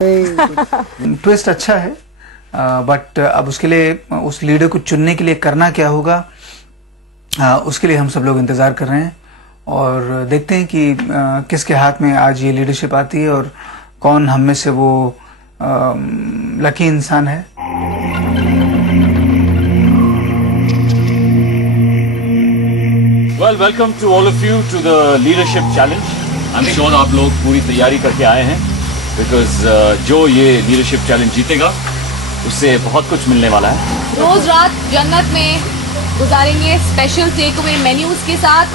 Twist अच्छा है, but अब उसके लिए उस लीडर को चुनने के लिए करना क्या होगा, उसके लिए हम सब लोग इंतजार कर रहे हैं और देखते हैं कि किसके हाथ में आज ये लीडरशिप आती है और कौन हम में से वो लकी इंसान है। Well, welcome to all of you to the leadership challenge. I'm sure आप लोग पूरी तैयारी करके आए हैं because जो ये leadership challenge जीतेगा उससे बहुत कुछ मिलने वाला है। रोज रात जन्नत में गुजारेंगे स्पेशल टेक अवे मेन्यूज के साथ।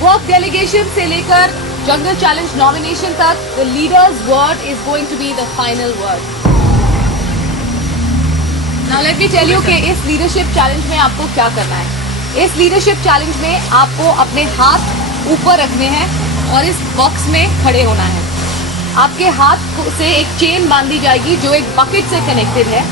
वर्क डेलीगेशन से लेकर जंगल चैलेंज नॉमिनेशन तक the leader's word is going to be the final word. Now let me tell you कि इस लीडरशिप चैलेंज में आपको क्या करना है। इस लीडरशिप चैलेंज में आपको अपने हाथ ऊपर रखने हैं और इस बॉक्स में खड़े होना है। आपके हाथ से एक चेन बांधी जाएगी जो एक बकेट से कनेक्टेड है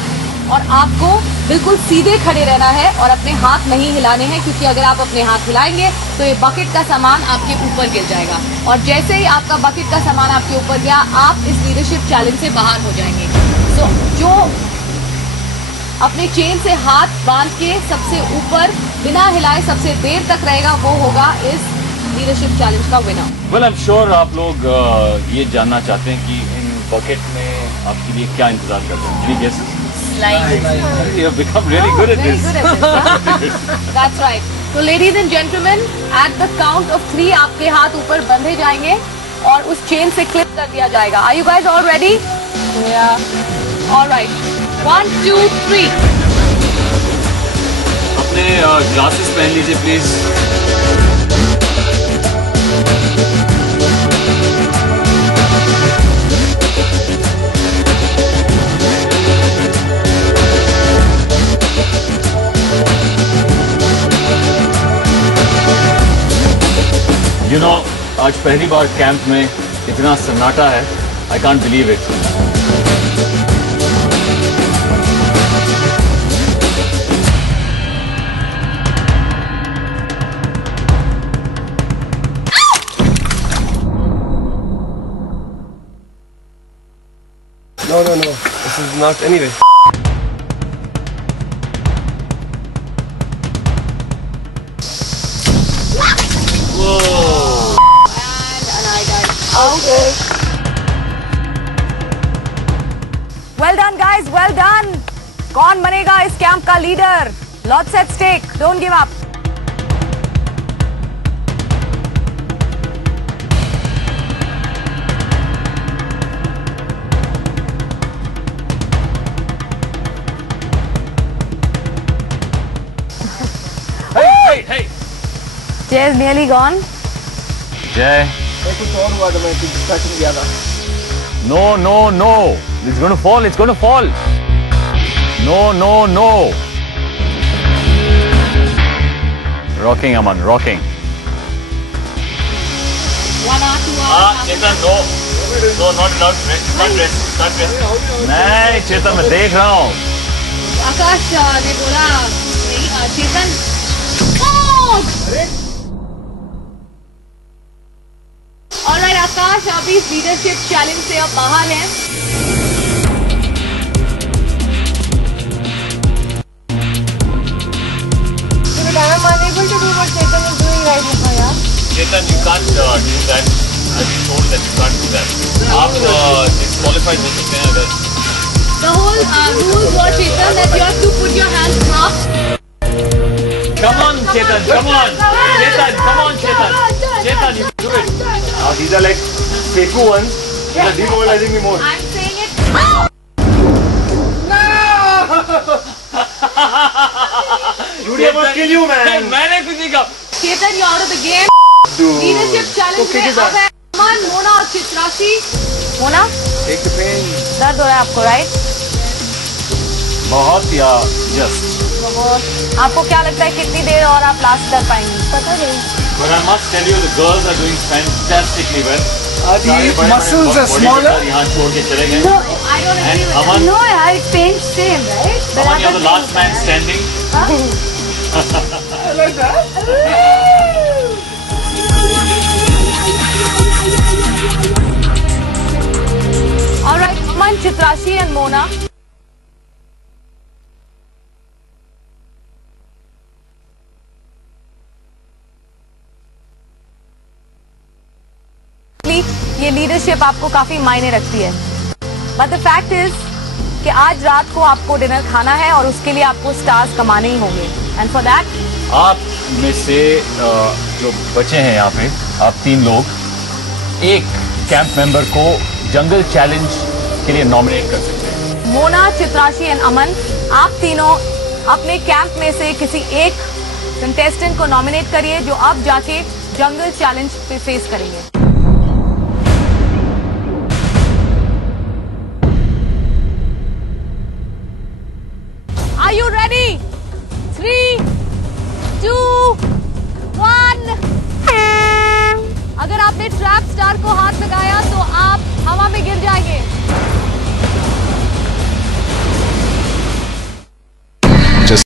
और आपको बिल्कुल सीधे खड़े रहना है और अपने हाथ नहीं हिलाने हैं, क्योंकि अगर आप अपने हाथ हिलाएंगे तो ये बकेट का सामान आपके ऊपर गिर जाएगा और जैसे ही आपका बकेट का सामान आपके ऊपर गया आप इस लीडरशिप चैलेंज से बाहर हो जाएंगे। सो जो अपने चेन से हाथ बांध के सबसे ऊपर बिना हिलाए सबसे देर तक रहेगा वो होगा इस लीडरशिप चैलेंज का विनर। Well, I'm sure आप लोग ये जानना चाहते हैं कि इन बकेट में आपके लिए क्या इंतजार कर रहे हैं। Any guesses? Slide. You have become really good at this. Very good at this. That's right. So ladies and gentlemen, at the count of 3 आपके हाथ ऊपर बंधे जाएंगे और उस चेन से क्लिप कर दिया जाएगा। Are you guys all ready? Yeah. All right. 1, 2, 3. अपने ग्लासेस पहन लीजिए प्लीज। You know, आज पहली बार कैंप में इतना सन्नाटा है। I can't believe it. No, this is not anyway. Well done guys, well done. कौन बनेगा इस कैंप का leader? Lots at stake. Don't give up. Hey. Jay is nearly gone. Jay. कुछ और हुआ तो मैं डिस्ट्रैक्शन किया था। No. It's going to fall. No. Rocking, Aman, rocking. 1 hour, 2 hours. Chetan, no. No, not allowed. Start rest. नहीं, चेतन मैं देख रहा हूँ। आकाश ने बोला नहीं, चेतन। ऑलराइट आकाश, आप इस लीडरशिप चैलेंज से अब बाहर हैं। I'm unable to do what Chetan is doing right now, yeah. Chetan, you can't do that. I've been told that you can't do that. आप disqualified हो सकते हैं अगर। The whole rule was Chetan that you have to put your hands crossed. Come on, Chetan. Come on, Chetan. Chetan, you can do it. Now these are like fake ones. These are demoralizing me more. I'm saying it. Judy, I must kill you, man. मैंने कुछ नहीं कहा। Chetan, you're out of the game. Leadership challenge में अब है अमन, मोना और Chitrashi. Mona? Take the pain. दर्द हो रहा है आपको, राइट? बहुत या just. आपको क्या लगता है कितनी देर और आप लास्ट कर पाएंगे? पता नहीं। But I must tell you, the girls are doing fantastically well. The muscles are smaller. यहाँ छोड़ के चले गए। No, I don't agree with Aman, no, yeah, it's pain same, right? But Aman, you're the last man standing. I like that. All right. Aman, Chitrashi and Mona. ये leadership आपको काफी मायने रखती है. बट द फैक्ट इज कि आज रात को आपको डिनर खाना है और उसके लिए आपको स्टार्स कमाने ही होंगे. एंड फॉर दैट आप में से जो बचे हैं यहाँ पे, आप 3 लोग एक कैंप मेंबर को जंगल चैलेंज के लिए नॉमिनेट कर सकते हैं. मोना, चित्राशी एंड अमन, आप तीनों अपने कैंप में से किसी एक कंटेस्टेंट को नॉमिनेट करिए जो अब जाके जंगल चैलेंज पे फेस करेंगे. Are you ready? 3, 2, 1. अगर आपने ट्रैप स्टार को हाथ लगाया तो आप हवा में गिर जाएंगे.